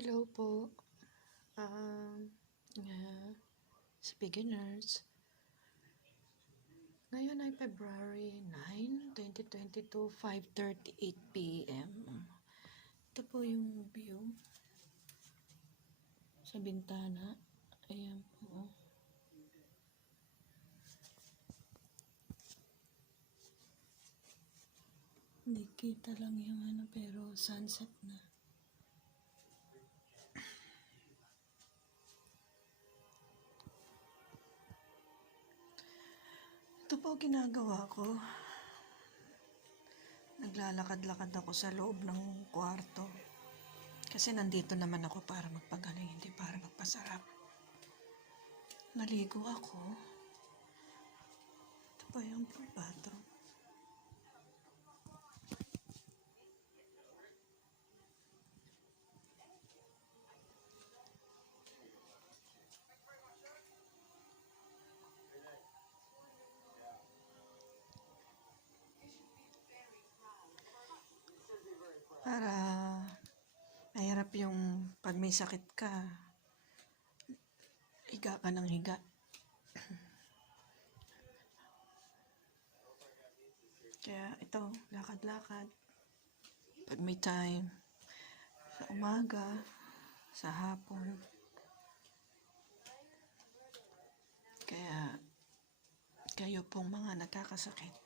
Hello po. Nga, sa beginners. Ngayon ay February 9, 2022, 5:38 p.m. Ito po yung view sa bintana. Ayan po. Hindi kita lang yung pero sunset na. Ito po ginagawa ko. Naglalakad-lakad ako sa loob ng kwarto. Kasi nandito naman ako para magpagaling, hindi para magpasarap. Naligo ako. Ito pa yung bathroom. Para mahirap yung pag may sakit ka, higa ka ng higa. Kaya ito, lakad-lakad. Pag may time, sa umaga, sa hapon. Kaya, kayo pong mga nagkakasakit,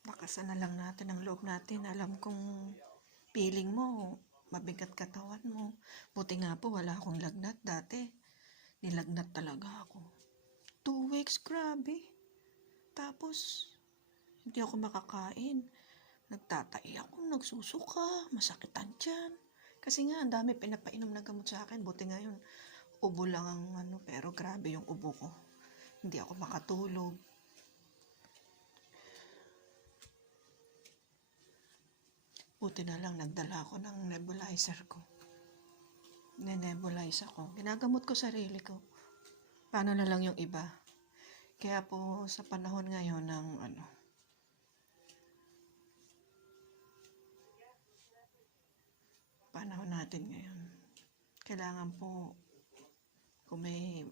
lakasan na lang natin ang loob natin. Alam kong feeling mo, mabigat katawan mo. Buti nga po, wala akong lagnat dati. Nilagnat talaga ako. 2 weeks, grabe. Tapos, hindi ako makakain. Nagtatai ako, nagsusuka, masakitan dyan. Kasi nga, ang dami pinapainom na gamot sa akin. Buti nga yun, ubo lang ang pero grabe yung ubo ko. Hindi ako makatulog. Buti na lang, nagdala ako ng nebulizer ko. Nebulize ako. Ginagamot ko sarili ko. Paano na lang yung iba? Kaya po, sa panahon ngayon ng panahon natin ngayon, kailangan po kung may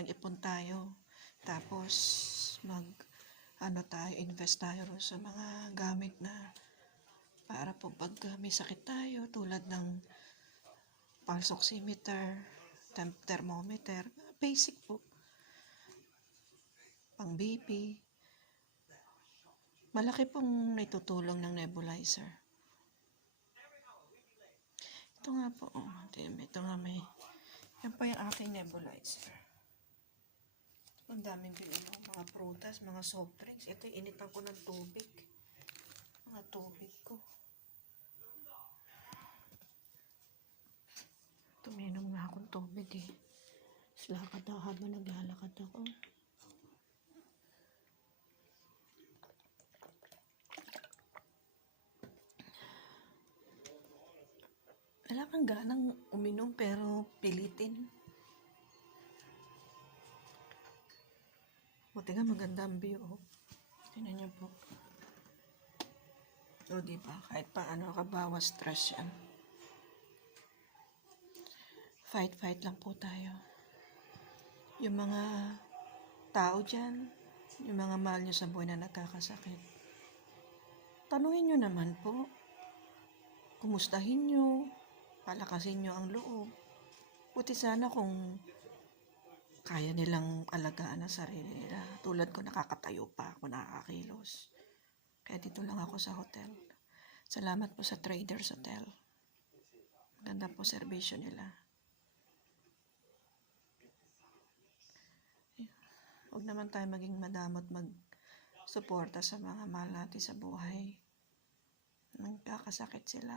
nag-ipon tayo, tapos invest tayo sa mga gamit na para po pag may sakit tayo, tulad ng pulse oximeter, thermometer, basic po, pang BP. Malaki pong naitutulong ng nebulizer. Ito nga po, ito nga yan pa yung aking nebulizer. Ang daming bilhin ako, mga prutas, mga soft drinks. Ito, initan ko ng tubig. Mga tubig ko. Tuminom nga akong tubig eh. Lakad ako habang naglalakad ako. Wala kang ganang uminom pero pilitin. Buti nga maganda ang view. Tingnan niyo po. O diba? Kahit paano kabawas stress yan. Fight lang po tayo. Yung mga tao dyan, yung mga mahal nyo sa buhay na nagkakasakit, tanungin nyo naman po. Kumustahin nyo. Palakasin nyo ang loob. Buti sana kung kaya nilang alagaan ang sarili nila. Tulad ko, nakakatayo pa ako, nakakakilos. Kaya dito lang ako sa hotel. Salamat po sa Traders Hotel. Maganda po serbisyo nila. Huwag naman tayo maging madamot mag-suporta sa mga mahal natin sa buhay. Nagkakasakit sila.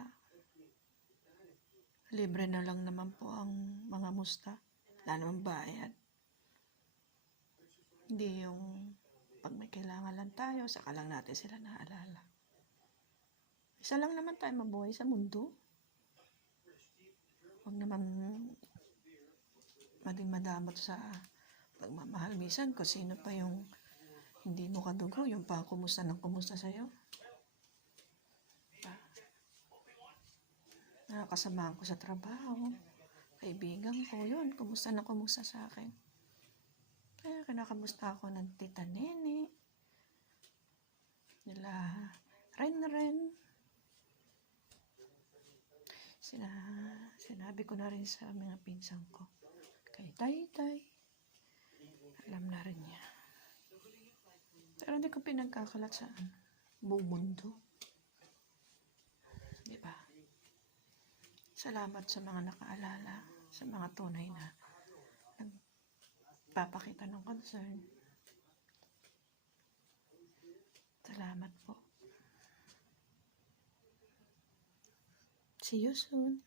Libre na lang naman po ang mga musta. Wala namang bayad. Hindi yung pag may kailangan lang tayo, saka lang natin sila naalala. Isa lang naman tayo mabuhay sa mundo. Huwag naman maging madamot sa pagmamahal. Minsan, kung sino pa yung hindi mo kadugo, yung pa kumusta sa'yo. mga kasamahan ko sa trabaho, kaibigan ko, yun, kumusta sa akin. Kaya kinakamusta ako ng Tita Nene, nila Ren. Sinabi ko na rin sa mga pinsan ko. Kay Taytay, alam na rin niya. Pero hindi ko pinagkakalat sa buong mundo. Diba? Salamat sa mga nakaalala, sa mga tunay na nagpapakita ng concern. Salamat po. See you soon.